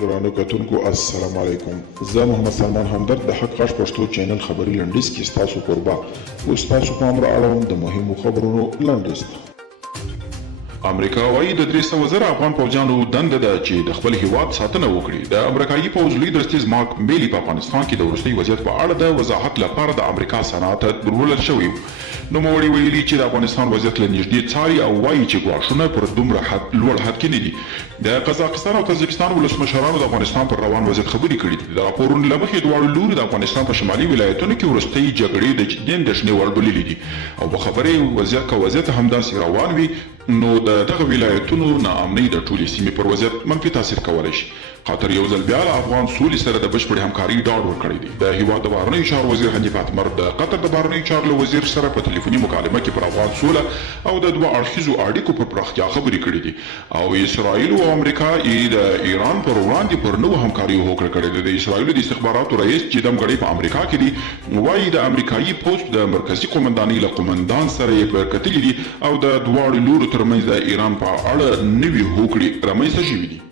ګرانو کتونکو السلام علیکم. زه محمد سلمان همدرد د حق غږ پښتو چینل خبري لنډیز کې ستاسو کوربه اوس تاسو پام را اړوم د مهمو خبرونو لنډیز ته. امریکا وايي د 300 زره افغان پوځیانو دنده ده چې د خپل هیواد ساتنه وکړي. د امریکایي پوځ لوی درستیز مارک میلی په افغانستان کې د وروستي وضعیت په اړه د وضاحت لپاره د امریکا سنات ته درولل شوی. نوموړي ویلي چې د افغانستان وضعیت له نږدې څاري او وایي چې ګواښونه پر دومره لوړ حد کې نه دي. د قزاقستان او تاجکستان ولسمشرانو د افغانستان پر روان وضعیت خبرې کړې دي. د راپورونو له مخې دواړو لوري د افغانستان په شمالي ولایتونو کې وروستۍ جګړې د جدي اندېښنې وړ بللې دي او په خبرې وضعیت همداسې روان وي نو د دغه ولایتونو ناامنۍ د ټولې سیمې پر وضعیت منفي تاثیر کولی شي. قطر یو ځل بیا له افغان سولې سره د بشپړې همکارۍ ډاډ ورکړی دی. د هیواد د بهرنیو چارو وزیر حنیف اتمر د قطر د بهرنیو چارو له وزیر سره په ټلیفوني مکالمه کې پر افغان سوله او د دوه اړخیزو اړیکو پر پراختیا خبرې کړې دي او اسرائیل او امریکا د ایران پر وړاندې پر نوو همکاریو هوکړه کړې ده. د اسرائیل د استخباراتو رئیس چې دمګړی په امریکا کې دی وایي د امریکایي پوځ د مرکزي قومندانۍ له قومندان سره یې کتلي دي او د دواړو لورو ترمنځ د ایران په اړه نوي هوکړې رامنځته شوي دي.